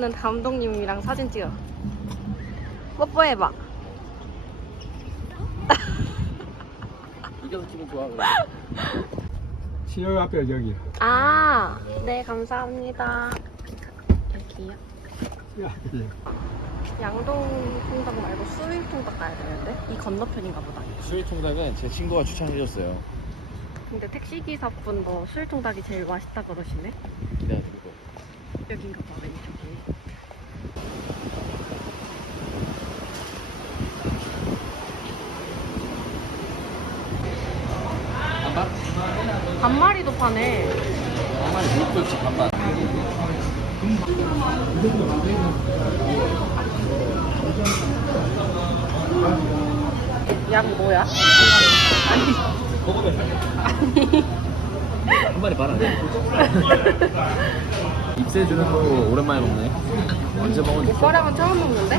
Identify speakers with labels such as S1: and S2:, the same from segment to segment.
S1: 좋아하는 감독님이랑 사진 찍어. 뽀뽀해봐.
S2: 이겨서 기분 좋아 그래.
S3: 신영 앞에 여기.
S1: 아, 네, 감사합니다. 여기요.
S3: 야.
S1: 양동 통닭 말고 수일 통닭 가야 되는데? 이 건너편인가 보다.
S2: 수일 통닭은 제 친구가 추천해줬어요.
S1: 근데 택시기사분도 수일 통닭이 제일 맛있다 그러시네?
S2: 기다려드리고.
S1: 여긴가 봐, 왼쪽이.
S2: 반반?
S1: 반마리도 파네. 양 뭐야?
S2: 한 마리 말안 해. 입새 주는 거 오랜만에 먹네. 언제 먹었는지.
S1: 오빠랑은 처음 먹는데?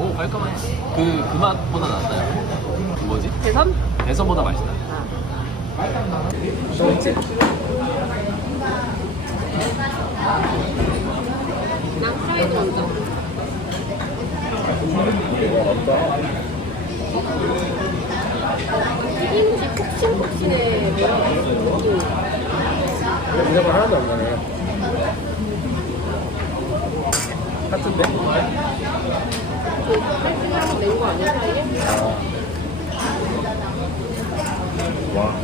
S2: 오 깔끔해. 그, 그 맛보다 낫나요? 그 뭐지?
S1: 대선?
S2: 대선보다 맛있다. 또 있지?
S1: 난 프라이드 먼저. 튀김옷이 폭신폭신해.
S3: 이름은 하나도 안 나네. 같은데? 와.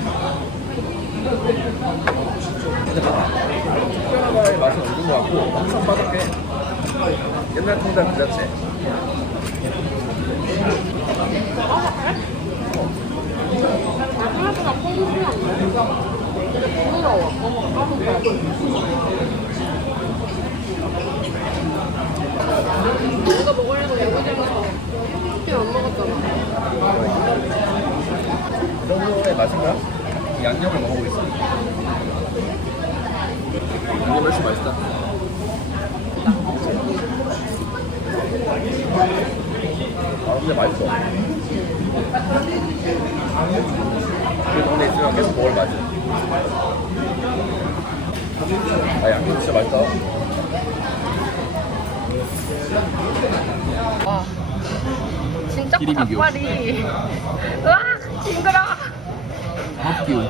S2: 봐봐. 특별한 맛은 없는 것 같고 엄청 바삭해. 옛날 통닭 그 자체.
S1: 부드러워. 먹으려고 안 먹었잖아.
S2: 이 정도의 맛인가? 이 양념을 먹어보겠어. 이게 훨씬 맛있다. 아 근데 맛있어. 그 동네 있으면 계속 먹을 맛이. 아 양념 진짜 맛있다.
S1: 와. 진짜. 닭발이. 으악! 징그러!
S2: 헛 기우.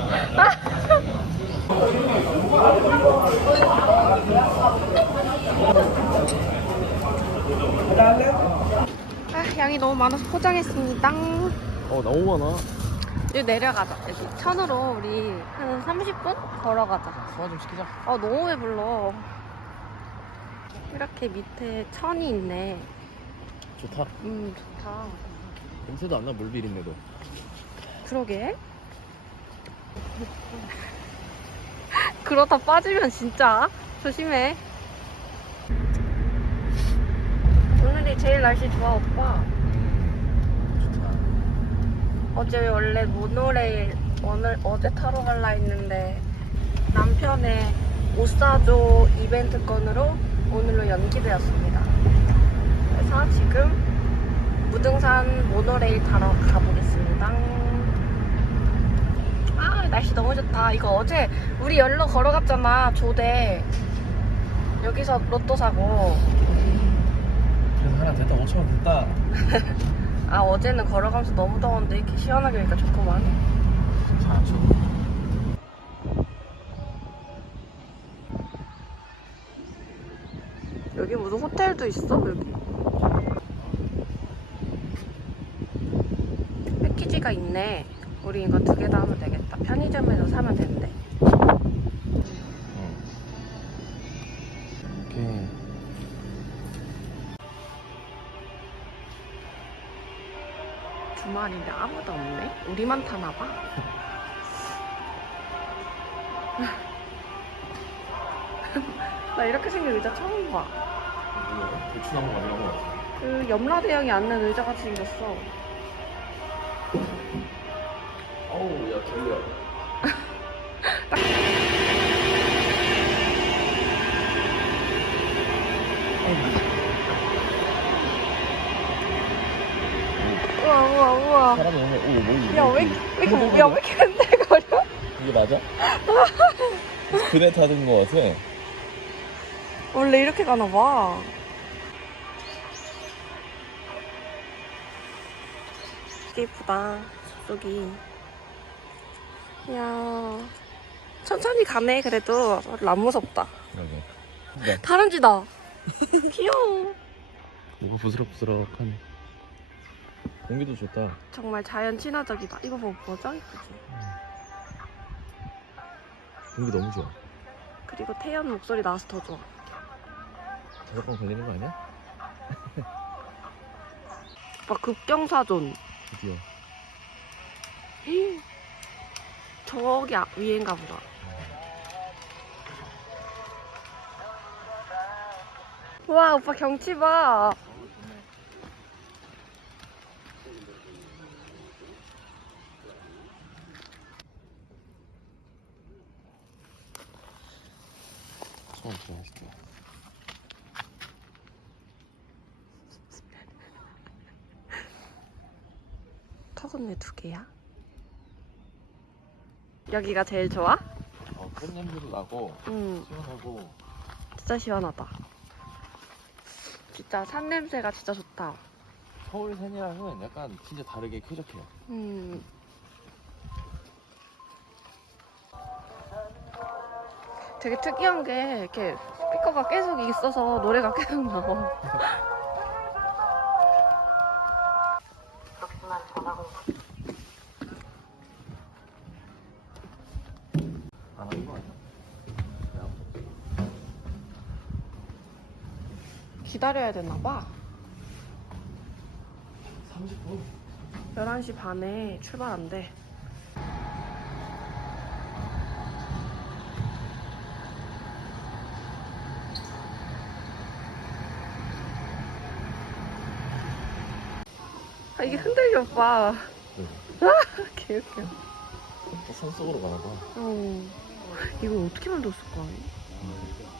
S1: 아, 양이 너무 많아서 포장했습니다.
S2: 어 너무 많아.
S1: 여기 내려가자. 여기 천으로 우리 한 30분 걸어가자.
S2: 소화 좀 시키자.
S1: 아 너무 배불러. 이렇게 밑에 천이 있네.
S2: 좋다.
S1: 음 좋다.
S2: 냄새도 안 나 물 비린내도.
S1: 그러게. 그러다 빠지면 진짜 조심해. 오늘이 제일 날씨 좋아 오빠. 어제 원래 모노레일 오늘 어제 타러 갈라 했는데 남편의 옷 사줘 이벤트 건으로 오늘로 연기되었습니다. 그래서 지금 무등산 모노레일 타러 가보겠습니다. 아 날씨 너무 좋다. 이거 어제 우리 열로 걸어갔잖아 조대. 여기서 로또 사고.
S2: 그래서 하나 됐다 5천 원 됐다
S1: 아 어제는 걸어가면서 너무 더웠는데 이렇게 시원하게 오니까 좋구만.
S2: 자 저.
S1: 여기 무슨 호텔도 있어 여기. 패키지가 있네. 우리 이거 두 개 다 하면 되겠다. 편의점에서 사면 된대. 주말인데 아무도 없네. 우리만 타나 봐. 나 이렇게 생긴 의자 처음 봐.
S2: 뭐야? 고추나무 가지고 거 같아
S1: 그 염라대왕이 앉는 의자 같이 생겼어.
S2: 어우 야 졸려
S1: 우와 우와 우와.
S2: 사람이 오늘 오 뭐,
S1: 야왜 이렇게 야왜 이렇게 흔들거려?
S2: 이게 맞아? 그네 타는 거 같아
S1: 원래 이렇게 가나 봐. 되게 이쁘다. 숲속이. 이야. 천천히 가네, 그래도. 별로 안 무섭다.
S2: 그러게 근데
S1: 다람쥐다. 귀여워.
S2: 뭐가 부스럭부스럭하네 공기도 좋다
S1: 정말 자연 친화적이다. 이거 뭐, 뭐죠? 이쁘지?
S2: 공기 너무 좋아
S1: 그리고 태연 목소리 나와서 더 좋아.
S2: 번 걸리는 거 아니야?
S1: 오빠 급경사존.
S2: 드디어
S1: 히. 저기 아- 위에인가 보다. 와 오빠 경치 봐.
S2: 들어왔을 때
S1: 턱은 왜 두 개야? 여기가 제일 좋아?
S2: 어, 꽃 냄새도 나고
S1: 응,
S2: 시원하고
S1: 진짜 시원하다. 진짜 산 냄새가 진짜 좋다.
S2: 서울 산이랑은 약간 진짜 다르게 쾌적해요
S1: 음. 되게 특이한 게 이렇게 스피커가 계속 있어서 노래가 계속 나와. 기다려야 되나 봐.
S2: 30분
S1: 11시 반에 출발한대. 아, 이게 흔들려, 오빠.
S2: 그래
S1: 개웃겨.
S2: 또 산속으로 가나 봐
S1: 어. 이걸 어떻게 만들었을까?
S2: 생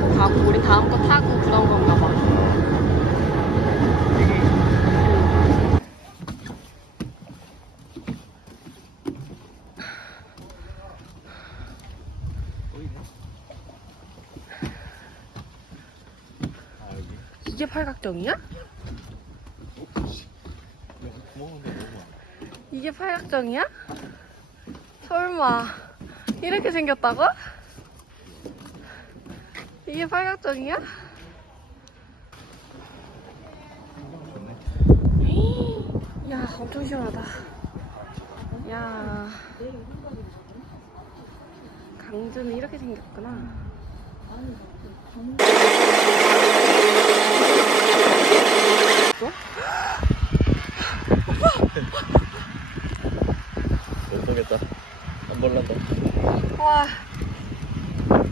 S1: 타고 가고 우리 다음 거 타고 그런 건가 봐. 이게 팔각정이야? 이게 팔각정이야? 설마 이렇게 생겼다고? 이게 팔각정이야? 야 엄청 시원하다 야 강주는 이렇게 생겼구나
S2: 못 보겠다. 안 볼란다.
S1: 와.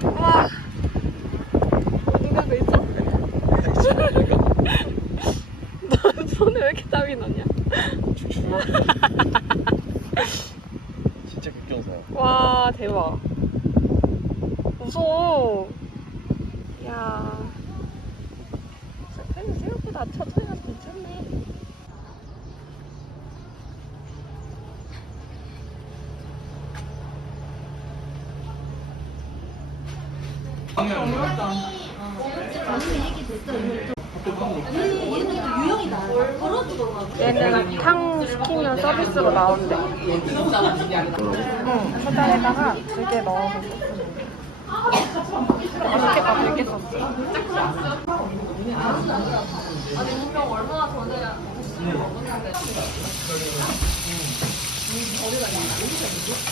S1: 와. 누가 그 있어? 너 손에 왜 이렇게 땀이 나냐?
S2: 진짜 극경사야.
S1: 와, 대박. 무서워. 야. 근데 생각보다 천천히 가서 괜찮네. 얘는 탕 시키면 서비스로 나온대. 응, 초장에다가 두개 넣어서 맛있겠다, 되게 썼어.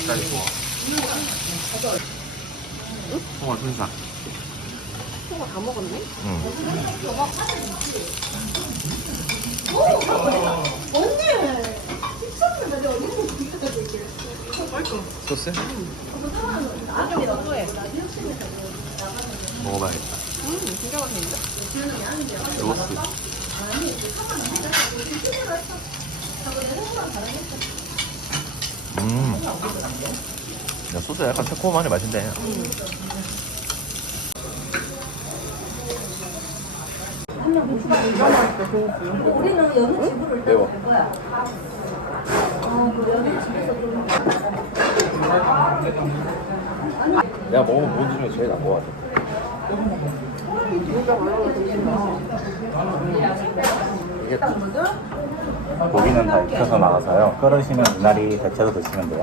S2: 잘 좋아. 홍어 순삭.
S1: 소가 다 먹었네?
S2: 응. 소스? 먹어봐야겠다.
S1: 음, 진짜 맛있는데?
S2: 로스. 음. 야, 소스 약간 새콤하니 맛있네. 매워. 내가 먹은 본 중에 제일 나은 것 같아. 이게
S4: 고기는 다 익혀서 나가서요. 끓으시면 미나리 데쳐서 드시면 돼요.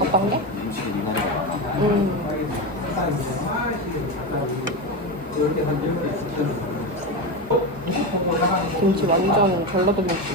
S1: 어떤 게?
S2: 음식이 많아.
S1: 음. 김치 완전 전라도 김치.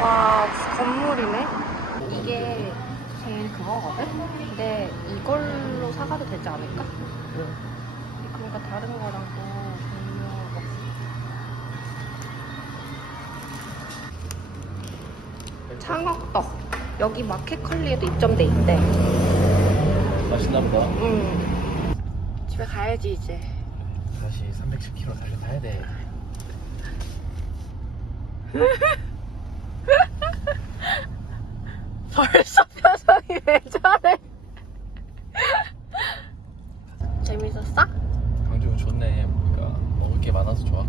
S1: 와, 건물이네. 이게 제일 그거거든? 근데 이걸로 사가도 되지 않을까? 그러니까 다른 거랑 또. 창업떡. 여기 마켓컬리에도 입점돼 있대.
S2: 맛있나 보다.
S1: 응. 집에 가야지 이제.
S2: 다시 310km 달려가야 돼.
S1: 벌써 표정이 왜 저래? 재밌었어?
S2: 강주 좋네. 그러니까 먹을 게 많아서 좋았